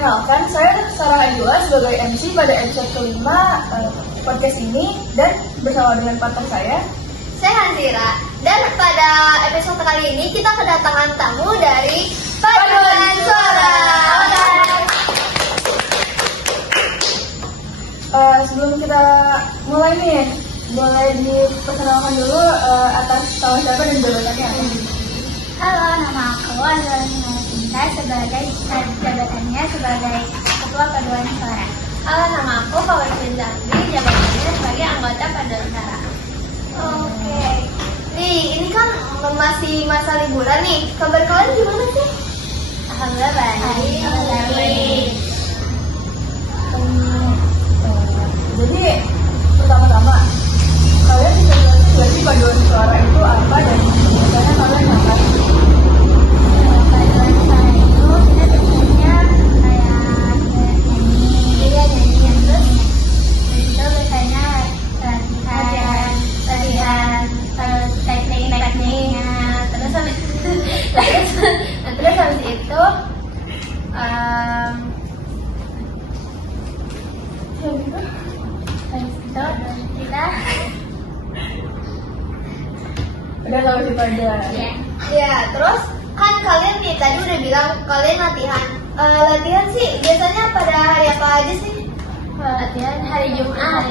Perkenalkan, saya Sarah Ajua sebagai MC pada episode kelima podcast ini dan bersama dengan partner saya Hansira. Dan pada episode kali ini kita kedatangan tamu dari Paduan Suara. Sebelum kita mulai nih, boleh diperkenalkan dulu atas nama siapa dan jabatannya apa? Halo, nama aku Azali Narasinta sebagai jabatannya sebagai Ketua Paduan Suara. Halo, nama aku Fauzin Zambi, jabatannya sebagai anggota Paduan Suara. Oke. Nih, ini kan masih masa liburan nih. Kabar kalian gimana sih? Alhamdulillah baik. Jadi pertama-tama kalian bisa jelasin nggak sih paduan suara itu apa dan biasanya kalian ngapain? Paduan Suara itu kita biasanya kayak nyanyi terus itu biasanya latihan tekniknya Terus habis itu kita Udah tahu situ aja. ya, terus kan kalian nih tadi udah bilang kalian latihan. Latihan sih biasanya pada hari apa aja sih? latihan hari Jumat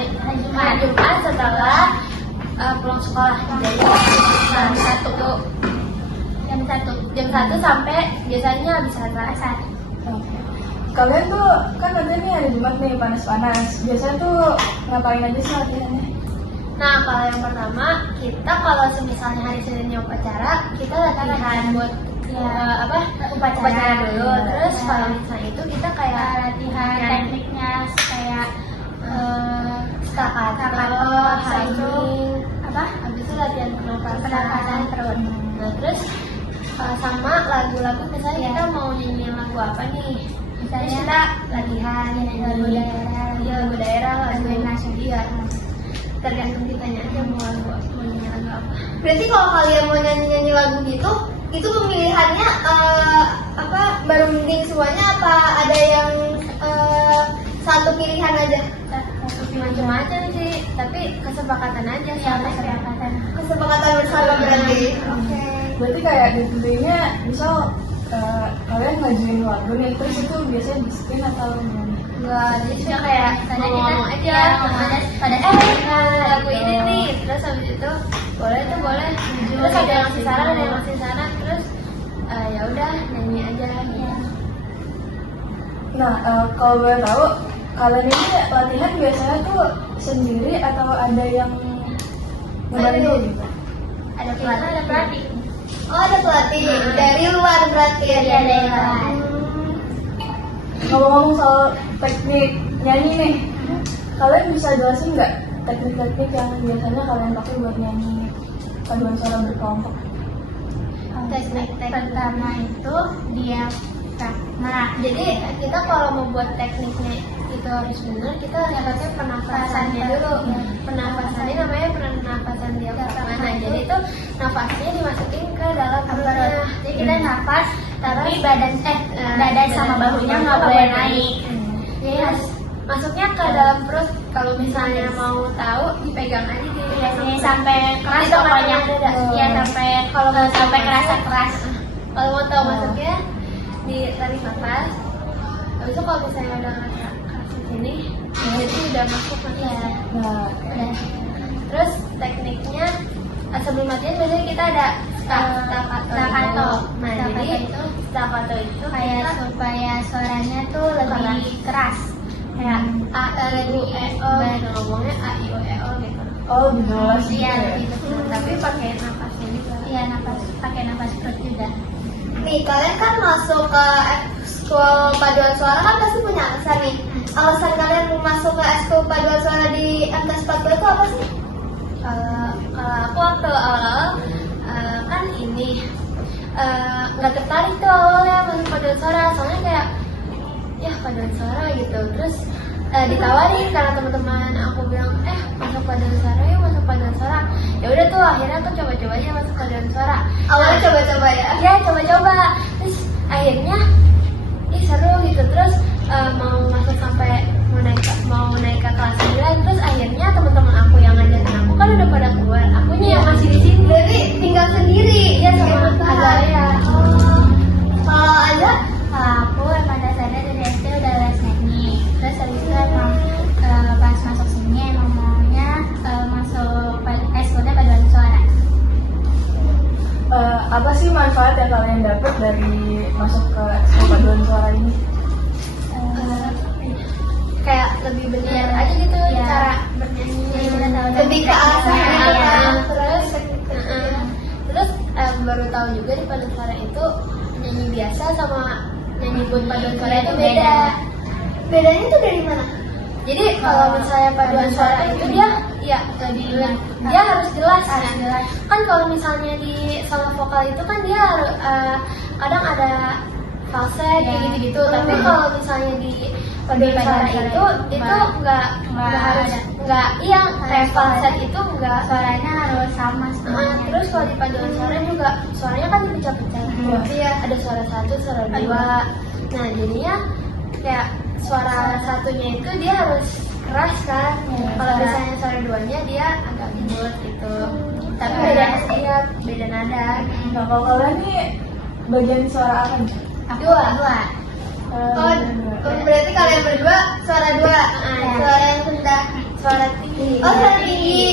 setelah pulang sekolah dari jam 1 sampai biasanya habis asar. Kalian tuh kan katanya hari Jumat nih panas-panas. Biasanya tuh ngapain aja sih latihannya? Nah, kalau yang pertama kita kalau misalnya hari Seninnya upacara, kita latihan buat upacara dulu. Terus kalau misalnya itu kita kayak latihan tekniknya kayak staccato, high habis itu latihan pernapasan terus. Nah, terus sama lagu-lagu misalnya kita mau nyanyi lagu apa nih? Misalnya kita latihan nyanyi lagu daerah, lagu nasional. Tergantung kitanya aja mau nyanyi lagu apa. Berarti kalau kalian mau nyanyi lagu gitu, itu pemilihannya berunding semuanya apa ada yang satu pilihan aja? Macam-macam sih, tapi kesepakatan aja. Kesepakatan bersama berarti. Oke. Berarti kayak ditentuinnya misal kalian ngajuin lagu nih, terus itu biasanya disiplin atau gimana? Enggak, jadi kayak ngomong aja pada lagu ini nih, terus habis itu boleh, terus ada yang ngasih saran, terus ya udah nyanyi aja gitu. Nah, kalau boleh tahu kalian ini latihan biasanya tuh sendiri atau ada yang membantu gitu? Ada pelatih. Oh, ada pelatih dari luar berarti ya? Iya, dari luar. Ngomong-ngomong soal teknik nyanyi nih, kalian bisa jelasin nggak teknik-teknik yang biasanya kalian pakai buat nyanyi paduan suara berkelompok? Teknik pertama itu diafragma. Jadi kita kalau mau buat tekniknya itu harus benar, kita pakai pernafasannya dulu. Pernafasannya namanya pernafasan diafragma. Nah, jadi itu nafasnya dimasukin ke dalam perutnya. Jadi kita nafas tapi dada sama bahunya nggak boleh naik. Jadi harus masuknya ke dalam perut. Kalau misalnya mau tahu, dipegang aja di Biasanya sampai keras pokoknya. Iya, sampai kerasa keras. Kalau mau tahu masuknya, ditarik nafas. Habis itu kalau misalnya udah ngerasa keras di sini, jadi udah masuk ya. Nah, Terus tekniknya sebelum latihan biasanya kita ada staccato. Nah, jadi staccato itu Kayak supaya suaranya tuh lebih keras. Kayak ngomongnya a i o e o gitu. oh lebih jelas gitu Iya, ya? lebih betul. Tapi pakai nafasnya juga. Iya, pakai nafas perut juga. Nih, kalian kan masuk ke ekskul paduan suara kan pasti punya alasan nih. Alasan kalian masuk ke ekskul paduan suara di MTS 40 itu apa sih? Kalau aku waktu awal kan ini nggak tertarik tuh awalnya masuk paduan suara, soalnya kayak ya paduan suara gitu. Terus ditawarin karena teman-teman aku bilang masuk paduan suara yuk, masuk paduan suara. Ya udah tuh akhirnya aku coba-coba aja masuk paduan suara. Awalnya coba-coba ya? Iya, coba-coba. Terus akhirnya seru gitu. Terus mau masuk sampai mau naik ke kelas 9, terus akhirnya teman-teman aku yang ngajarin aku kan udah pada keluar, akunya yang masih di sini. Berarti tinggal sendiri Iya sama ada ya. Kalau ada, aku emang dasarnya dari SD udah les nyanyi. Terus habis itu emang pas masuk sini emang maunya masuk ekskulnya paduan suara. Apa sih manfaat yang kalian dapat dari masuk ke ekskul paduan suara ini? Kayak lebih benar aja gitu Ya. cara bernyanyi, Lebih ke arah sana, ya. terus baru tahu juga di paduan suara itu nyanyi biasa sama nyanyi buat paduan suara itu beda. Bedanya tuh dari mana? Jadi kalau misalnya paduan suara itu dia ya dia harus jelas kan. Kan kalau misalnya di sama vokal itu kan dia harus kadang ada falset kayak gitu-gitu. Tapi kalau misalnya di paduan suara itu nggak harus iya kayak falset itu nggak. Suaranya harus sama semuanya. Terus kalau di paduan suara juga suaranya kan dipecah-pecah. Iya. Ada suara 1, suara 2. Nah jadinya kayak suara satunya itu dia harus keras kan. Kalau misalnya suara 2-nya dia agak lembut gitu. Tapi beda nada. Nah, kalau kalian nih bagian suara apa nih? Dua. Oh, Berarti kalian berdua suara 2. Suara yang rendah. Suara tinggi. Oh, suara tinggi.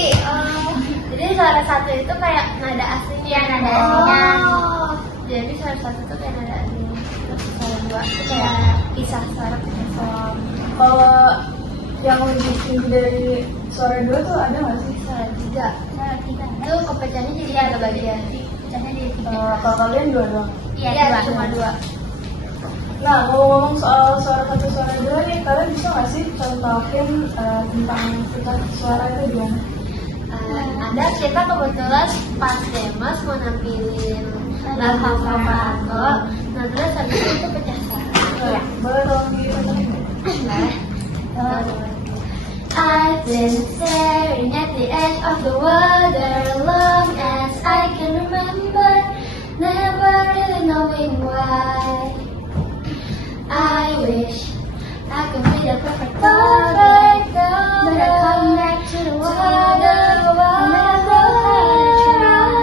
Jadi suara 1 itu kayak nada aslinya. Iya, nada aslinya. Jadi suara 1 itu kayak nada aslinya. Terus suara 2 itu kayak pisah suara. Kalau yang lebih tinggi dari suara 2 tuh ada nggak sih? Suara 3. Suara 3. Itu kepecahnya jadi ada bagian. Pecahnya jadi 3. Kalau kalian 2 doang. Iya, cuma 2. Nah, ngomong-ngomong soal suara 1, suara 2 nih, kalian bisa nggak sih contohin tentang kita suara itu gimana? Ada kita kebetulan pas Demas mau nampilin lagu Papago. Nah terus habis itu pecah suara. Boleh tolong dicontohin? I've been staring at the edge of the water long as I can remember, never really knowing why. I wish I could be the perfect lover, but I come back to the water, no matter how I try.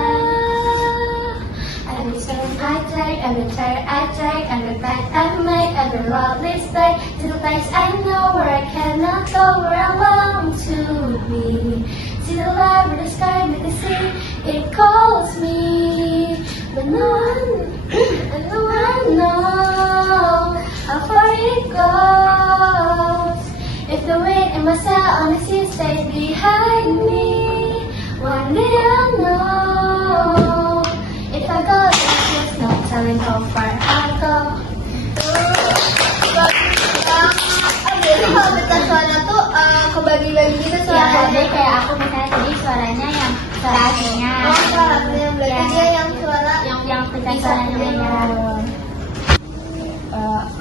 Every turn I take, every turn I take, every bite I make, every lovely stay to the place I know where I cannot go, where I long to be. See the light with the sky, with the sea, it calls me, but no one knows how far it goes. If the wind and my sail on the sea stays behind me, one day I'll know. If I go, there's no telling how far I'll go. Jadi kalau pecah suara tuh kebagi-bagi gitu Ya, suaranya. jadi kayak aku misalnya tadi suaranya yang suara aslinya. Oh, suara aslinya berarti dia yang suara yang pecah suaranya beda.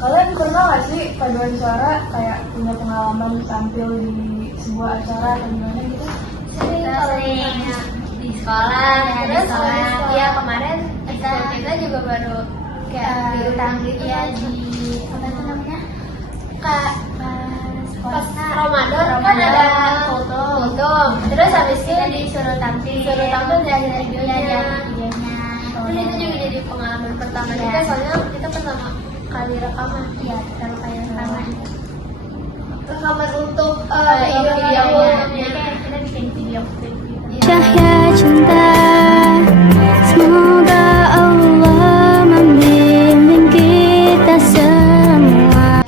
Kalian pernah nggak sih paduan suara kayak punya pengalaman tampil di sebuah acara atau gimana gitu? Sering di sekolah, Ya, di terus sekolah. ya kemarin kita juga baru kayak diundang gitu ya kan. di apa itu namanya? Kayak pas Ramadan kan Ramadan, ada foto. Terus habis itu Kita disuruh tampil di akhir videonya. videonya. Terus itu juga jadi pengalaman pertama Ya. kita, soalnya kita pertama kali rekaman. Iya, pertama kali rekaman. Rekaman untuk Video-video. videonya. Jadi kita bikin video klip gitu. Cahaya cinta, semoga Allah membimbing kita semua.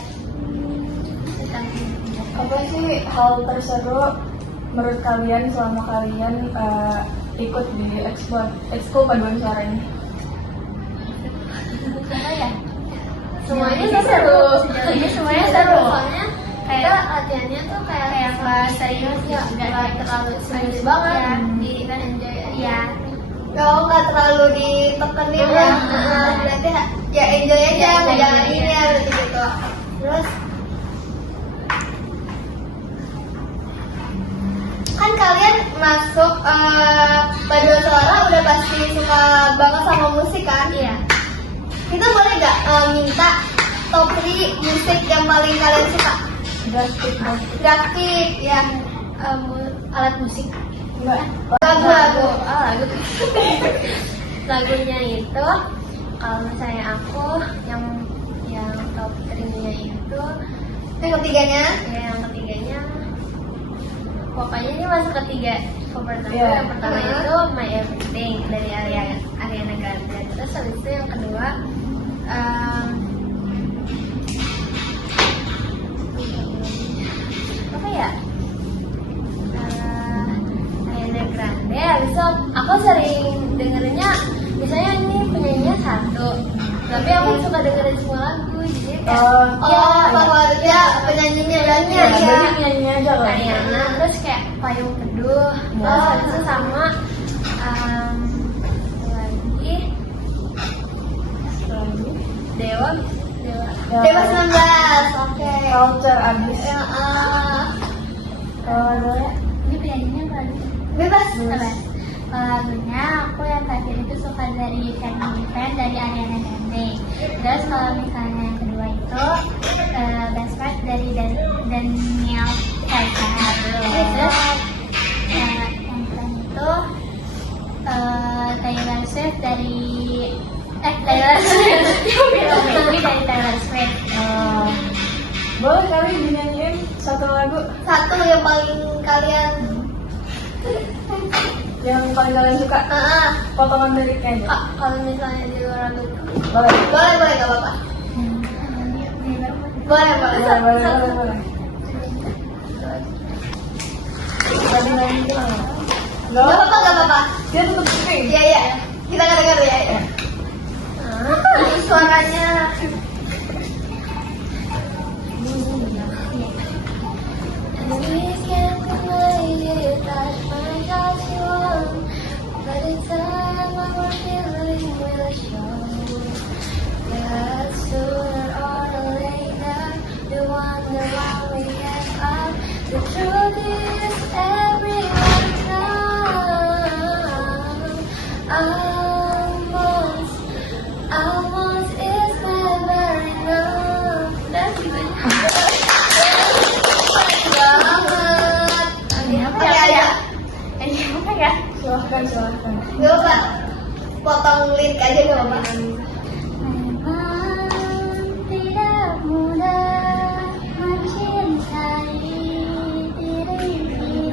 Apa sih hal terseru menurut kalian selama kalian ikut di ekskul paduan suara ini? Apa ya? Semuanya seru. Sejauh ini semuanya seru. Soalnya kita latihannya tuh kayak pas serius ya, nggak terlalu serius banget. Ya. Di kan enjoy aja. Iya. Kalau nggak terlalu ditekenin Iya. berarti ya enjoy aja, Ya, enjoy ngejalaninnya aja. berarti gitu. Terus kan kalian masuk paduan suara udah pasti suka banget sama musik kan? Iya. Kita boleh nggak minta top 3 musik yang paling kalian suka? Drastik. Grafik, ya. Alat musik. Enggak. Lagu-lagu. Lagu. Lagunya itu kalau misalnya aku yang top 3-nya itu Yang ketiganya? ya yang ketiganya pokoknya ini masuk ketiga cover aku. Iya. Yang pertama itu My Everything dari Ariana Grande. Terus habis itu yang kedua apa ya? Ariana Grande. Habis itu aku sering dengerinnya misalnya ini penyanyinya satu, tapi aku suka dengerin semua lagu. Jadi kayak Oh, favoritnya penyanyinya Berarti ya. nyanyi aja kan? Ariana, terus kayak Payung Teduh, terus habis itu sama lagi Dewa. Dewa 19, oke. Culture abis. Ya, Kalau Dora, Ini penyanyinya apa? bebas. Kalau lagunya aku yang terakhir itu suka dari Family Friend dari Ariana Grande. Terus kalau misalnya yang kedua itu Best Friend dari Daniel Caesar. Terus yang ketiga itu Taylor Swift dari Taylor Swift Baby dari Taylor Swift. boleh kali dinyanyiin satu lagu Satu yang paling kalian yang paling kalian suka, potongan dari kayaknya. Kalau misalnya di luar lagu Boleh. boleh gak apa-apa. Boleh. Boleh. Tadi nyanyi gimana? Gak apa-apa. Dia tutup kuping. Iya. Kita nggak dengar ya. Suaranya. The truth is everyone knows almost is never enough. That's good. Banget. Ini apa Oke, ya? ayo. Ini apa ya? Silahkan. Gak apa. Potong lirik aja gak apa-apa. Memang tidak mudah mencintai diri ini.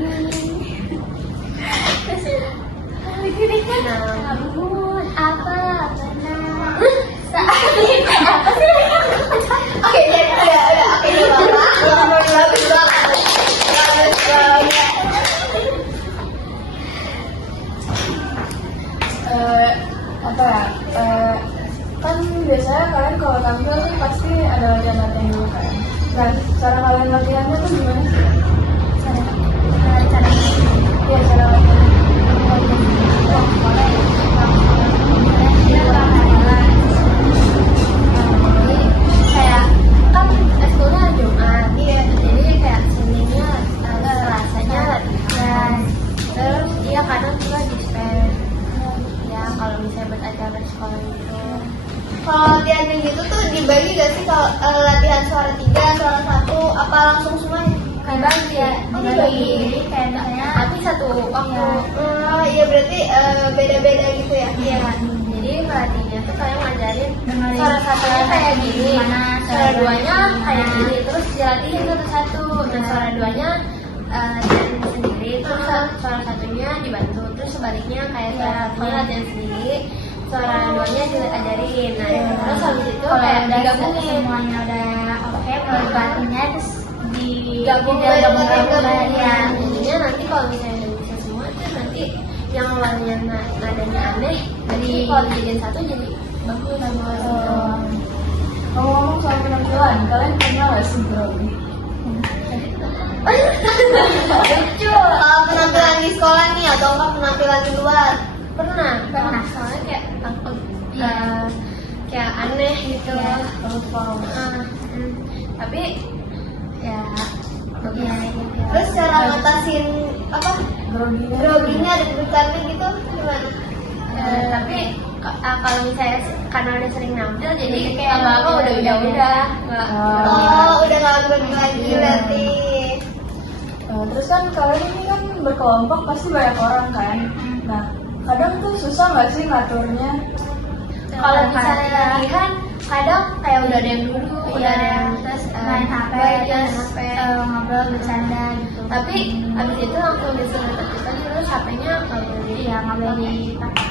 Namun apa benar saat ini apa sih? Oke, udah. Oke, bagus banget. Apa ya? Kan biasanya kalian kalau tampil tuh pasti ada latihan dulu kan. Nah, cara kalian latihannya tuh gimana sih? Cara Iya, cara latihan. kayak kan eskulnya hari Jumat, jadi kayak Seninnya Selasanya latihan, terus dia kadang juga dispen ya kalau misalnya buat acara sekolah itu. Kalau latihan yang gitu tuh dibagi gak sih kalau latihan suara 3, suara 1, apa langsung semuanya? Dibagi ya, dibagi kayak misalnya tapi satu waktu. Iya berarti beda-beda gitu ya? Iya, jadi pelatihnya tuh kayak ngajarin suara satunya kayak gini, suara duanya kayak gini, terus dilatihin satu-satu. Nah suara duanya latihan sendiri, terus suara satunya dibantu, terus sebaliknya kayak suara satunya latihan sendiri, suara duanya diajarin. Nah terus habis itu kayak digabungin. Semuanya udah oke, pelatihnya terus digabungin ya. Jadinya nanti kalau misalnya udah bisa semua tuh nanti yang awalnya nadanya aneh jadi kalau dijadiin satu jadi bagus sama Ngomong-ngomong soal penampilan, kalian pernah nggak sih grogi? Lucu. Kalau penampilan di sekolah nih atau enggak penampilan di luar? pernah soalnya kayak takut kayak aneh gitu. Tapi ya Terus cara ngatasin apa? Groginya? Groginya, deg-degannya gitu gimana? tapi kalau misalnya karena udah sering nampil jadi kayak lama-lama udah nggak udah nggak grogi lagi berarti. Terus kan kalian ini kan berkelompok pasti banyak orang kan. Nah, kadang tuh susah nggak sih ngaturnya? kalau misalnya latihan kadang kayak udah ada yang dulu udah ada yang terus main HP terus ngobrol bercanda gitu tapi abis itu langsung disuruh terus terus HP-nya nggak boleh dipakai.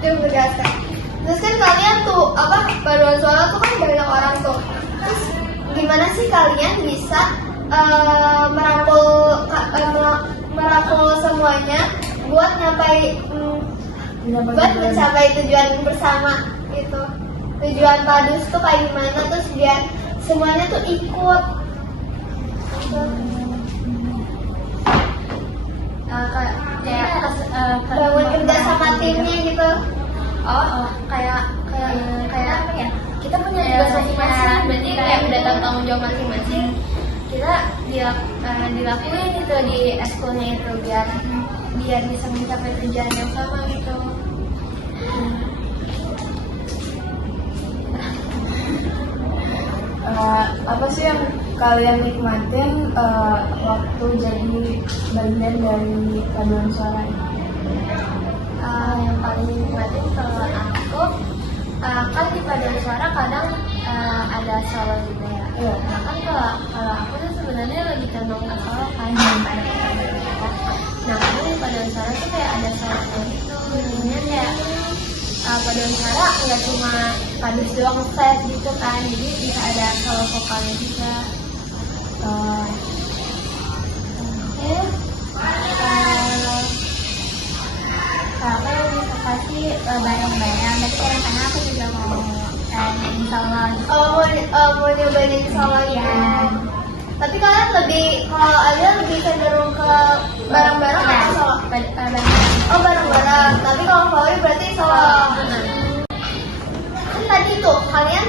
Itu berdasar. Terus kan kalian tuh apa paduan suara tuh kan banyak orang tuh. Terus gimana sih kalian bisa merangkul semuanya buat buat mencapai tujuan bersama gitu. Tujuan padus tuh kayak gimana terus biar semuanya tuh ikut. Bangun kerja sama timnya gitu. Kayak apa ya? Kita punya tugas masing-masing, berarti kayak udah tahu tanggung jawab masing-masing. Kita dilakuin gitu di eskulnya itu biar bisa mencapai tujuan yang sama gitu. Apa sih yang kalian nikmatin waktu jadi bagian dari paduan suara ini? Yang paling nikmatin kalau aku kan di paduan suara kadang ada solo juga ya. Nah kan kalau aku tuh sebenarnya lagi condong ke solo kan daripada ke paduan suara. Nah kan di paduan suara tuh kayak ada solo gitu. Jadinya kayak paduan suara nggak cuma padus doang set gitu kan, jadi bisa ada solo vokalnya juga. Kalau aku lebih suka sih bareng-bareng, tapi kadang-kadang aku juga mau nyanyi solo gitu. Mau nyobain solo gitu. Tapi kalian kalau ada lebih cenderung ke bareng-bareng atau solo? Bareng-bareng. Oh bareng-bareng. Tapi kalau Chloe berarti solo. Kan tadi tuh kalian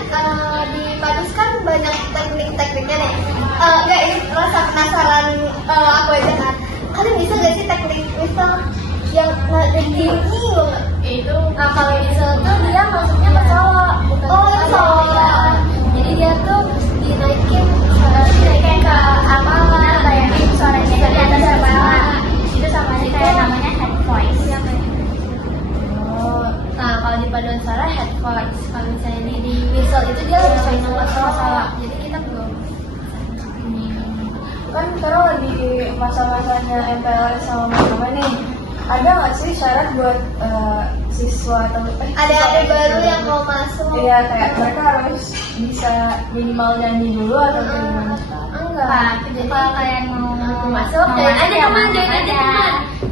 di Padus kan banyak teknik-tekniknya nih. Enggak ini rasa penasaran aku aja kan. Kalian bisa gak sih teknik misal yang tinggi banget? Itu kalau misal tuh dia masuknya ke solo, bukan ke solo. Jadi dia tuh dinaikin ke apa kayak suaranya dari atas ke bawah. Itu sama aja kayak namanya head voice. Nah kalau di paduan suara head voice, kalau misalnya di whistle itu dia lebih sering ke solo. Jadi kita belum. Kan sekarang lagi masa-masanya MPLS sama teman-teman nih. Ada nggak sih syarat buat siswa atau ada baru yang mau masuk? Iya, kayak mereka harus bisa minimal nyanyi dulu atau gimana? Enggak. Jadi kalau kalian mau masuk, join aja teman.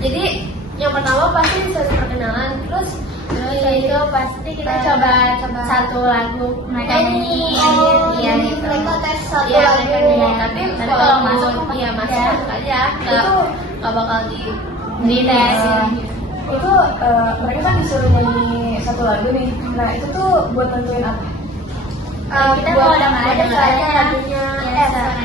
Jadi yang pertama pasti bisa perkenalan, terus itu pasti kita coba satu lagu mereka nyanyi. Iya gitu. Mereka tes satu Iya, lagu. mereka nyanyi. Tapi kalau masuk iya masuk aja. Nggak bakal di tes. Itu mereka kan disuruh nyanyi satu lagu nih. Nah itu tuh buat tentuin apa? Kita mau dengar aja soalnya lagunya,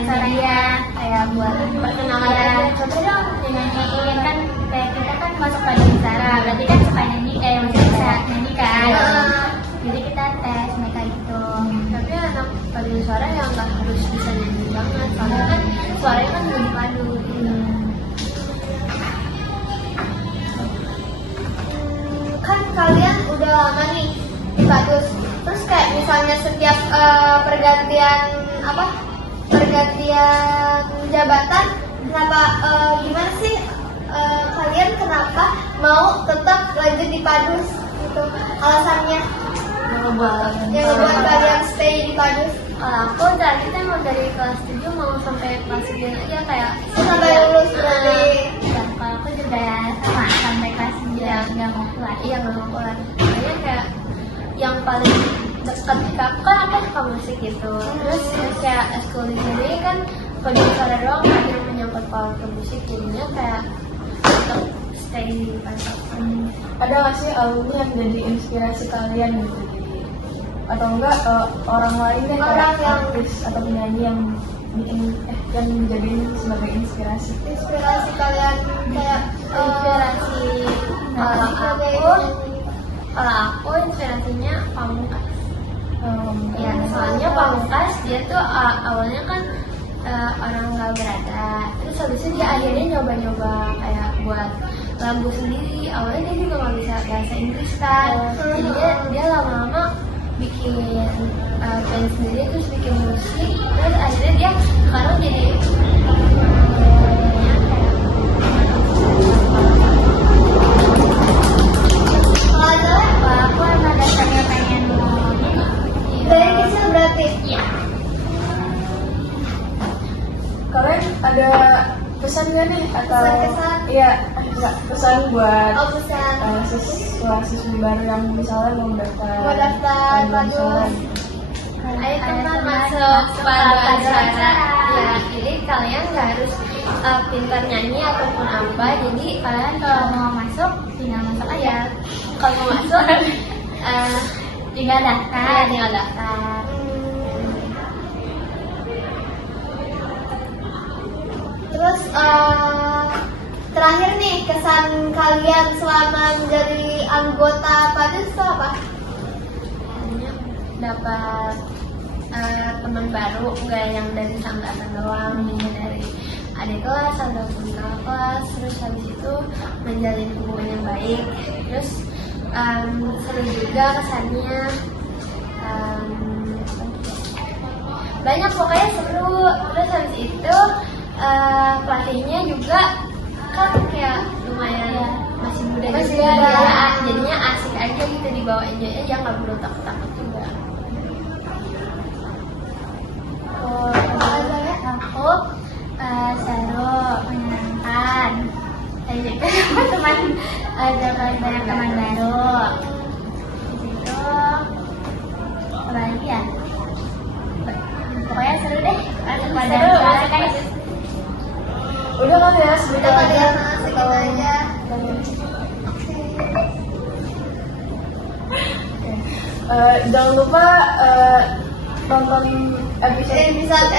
suaranya kayak buat perkenalan aja. Coba dong dinyanyiin kan kayak kita kan masuk paduan suara, berarti kan suka nyanyi masih bisa nyanyi kan. Jadi kita tes mereka gitu. Tapi anak paduan suara yang nggak harus bisa nyanyi banget, soalnya kan suaranya kan belum padu. Kan kalian udah lama nih di Padus. Terus kayak misalnya setiap pergantian jabatan, kenapa gimana sih kalian kenapa mau tetap lanjut di Padus gitu? Alasannya yang ngebuat kalian stay di Padus? Aku dari kita mau dari kelas 7 mau sampai kelas 9 aja kayak Sampai lulus berarti. Dan kalau aku juga sama sampai kelas 9 nggak mau keluar. Iya nggak mau keluar. Soalnya kayak yang paling dekat ke aku kan aku suka musik gitu. Terus kayak eskul di sini kan paduan suara doang nggak ada menyangkut ke musik, jadinya kayak tetap stay di Padus. Ada nggak sih alumni yang jadi inspirasi kalian gitu? Atau enggak orang lain deh kayak artis atau penyanyi yang yang dijadiin sebagai inspirasi? Inspirasi kalian kayak Inspirasi kalau aku Kalau aku inspirasinya Pamungkas. Ya, soalnya Pamungkas dia tuh awalnya kan orang nggak berada, terus habis itu dia akhirnya nyoba-nyoba kayak buat lagu sendiri. Awalnya dia juga nggak bisa bahasa Inggris kan, jadi dia lama-lama bikin band sendiri, terus bikin musik, terus akhirnya dia sekarang jadi Kalau Azalea aku emang dasarnya pengen mau dari kecil berarti. ya. Kalian ada pesan nggak nih atau Pesan-kesan? iya enggak pesan buat Oh pesan. siswa-siswi baru yang misalnya mau daftar Mau daftar paduan suara paduan. gitu. Ayo teman masuk paduan suara. Ya, jadi kalian nggak harus pintar nyanyi ataupun apa. Jadi kalian kalau mau masuk tinggal masuk aja. Kalau mau masuk tinggal daftar. Tinggal daftar. Terus terakhir nih kesan kalian selama menjadi anggota PADUS itu apa? Dapat teman baru, nggak yang dari angkatan doang, ini dari adik kelas ataupun kakak kelas. Terus habis itu menjalin hubungan yang baik. Terus seru juga kesannya. Banyak pokoknya seru. Terus habis itu pelatihnya juga kan kayak lumayan masih muda Masih juga muda. ya, jadinya asik aja gitu dibawa enjoy aja, nggak perlu takut-takut juga. Aku seru, menyenangkan, dan juga teman dapat banyak teman baru. Di situ apa lagi ya? Pokoknya seru deh. Seru, Masuk aja. Udah kan ya segitu Udah aja. kalian segitu aja. Jangan lupa tonton Episode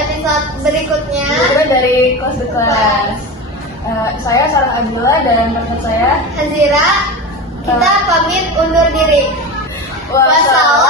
berikutnya. juga dari Close the Class. Saya Sarah Abdullah dan rekan saya Hazira, kita pamit undur diri. Wassalam.